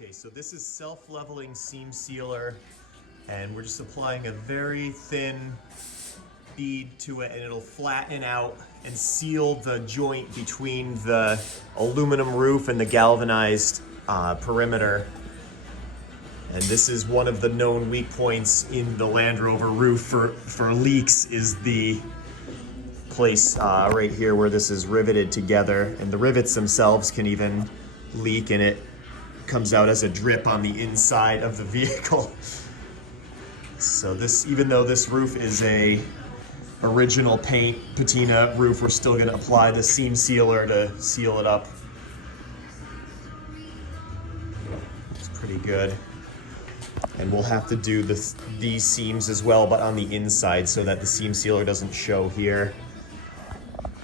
Okay, so this is self-leveling seam sealer, and we're just applying a very thin bead to it, and it'll flatten out and seal the joint between the aluminum roof and the galvanized perimeter. And this is one of the known weak points in the Land Rover roof for leaks, is the place right here where this is riveted together, and the rivets themselves can even leak, and it comes out as a drip on the inside of the vehicle. So this, even though this roof is a original paint patina roof, we're still going to apply the seam sealer to seal it up. It's pretty good. And we'll have to do these seams as well, but on the inside, so that the seam sealer doesn't show here.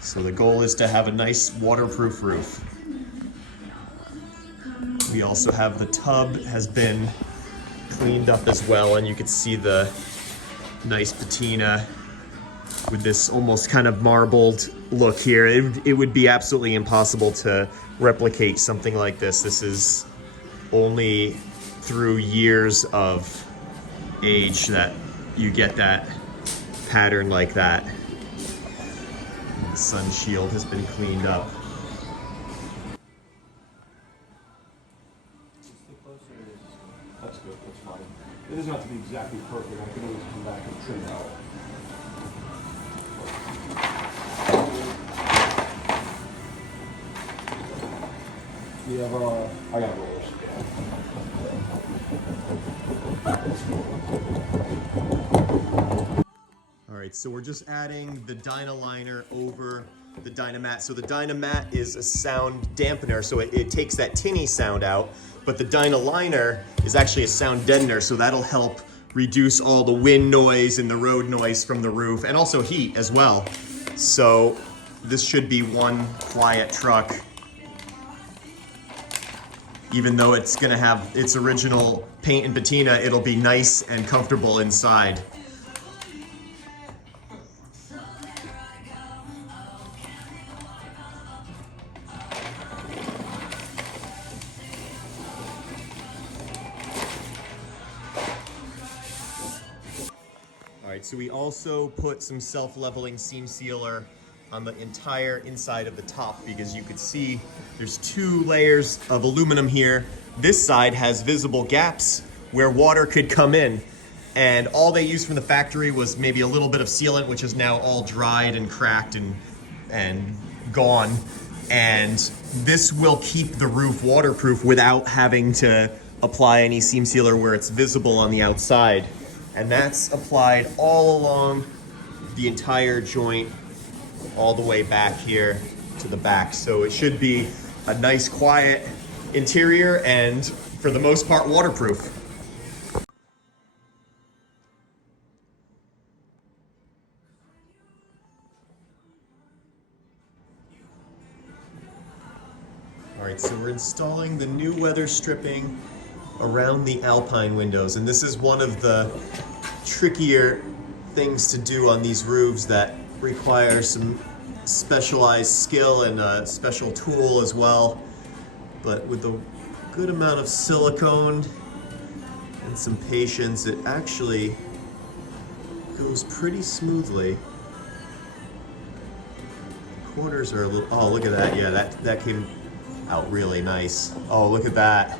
So the goal is to have a nice waterproof roof. We also have the tub has been cleaned up as well, and you can see the nice patina with this almost kind of marbled look here. It would be absolutely impossible to replicate something like this. This is only through years of age that you get that pattern like that. The sun shield has been cleaned up. That's good, that's fine. It doesn't have to be exactly perfect. I can always come back and trim it out. We have, I got rollers. All right, so we're just adding the Dynaliner over the Dynamat. So the Dynamat is a sound dampener, so it takes that tinny sound out, but the Dynaliner is actually a sound deadener, so that'll help reduce all the wind noise and the road noise from the roof, and also heat as well. So this should be one quiet truck. Even though it's gonna have its original paint and patina, it'll be nice and comfortable inside. All right, so we also put some self-leveling seam sealer on the entire inside of the top, because you could see there's 2 layers of aluminum here. This side has visible gaps where water could come in, and all they used from the factory was maybe a little bit of sealant, which is now all dried and cracked and gone. And this will keep the roof waterproof without having to apply any seam sealer where it's visible on the outside. And that's applied all along the entire joint, all the way back here to the back. So it should be a nice quiet interior, and for the most part waterproof. All right, so we're installing the new weather stripping around the Alpine windows, and this is one of the trickier things to do on these roofs that require some specialized skill and a special tool as well. But with a good amount of silicone and some patience, it actually goes pretty smoothly. The corners are a little, oh, look at that. Yeah, that came out really nice. Oh, look at that.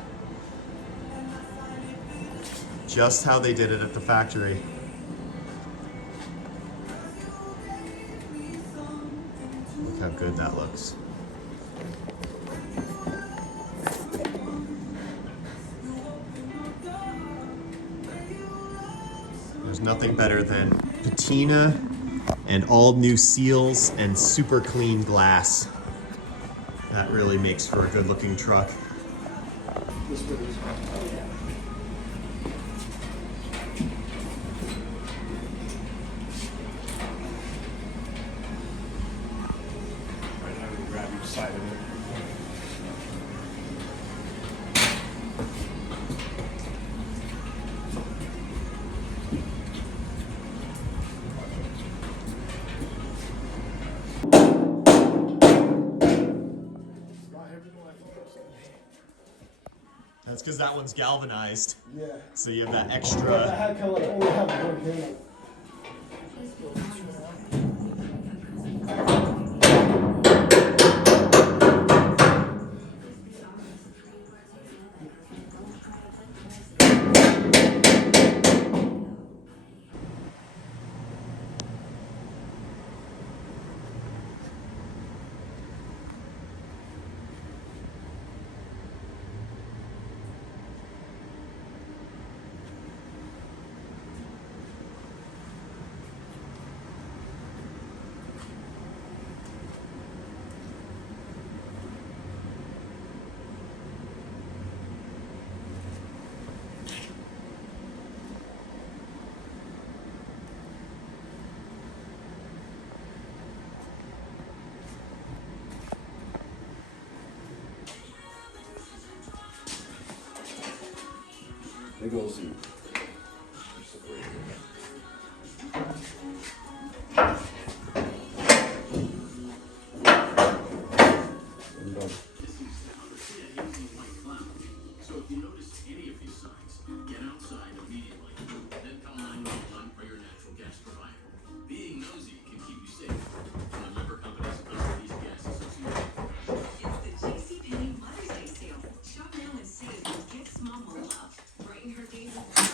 Just how they did it at the factory. Look how good that looks. There's nothing better than patina and all new seals and super clean glass. That really makes for a good looking truck. That's because that one's galvanized. Yeah. So you have that But I extra. had kind of like only have one handle. There goes the. So if you notice any of these signs, get outside immediately. Then call 911 for your natural gas provider. Being nosy can keep you safe. From the member companies of East Gas Association. It's the JCPenney Mother's Day sale. Shop now and save with Get Mom Love. Brighten her days with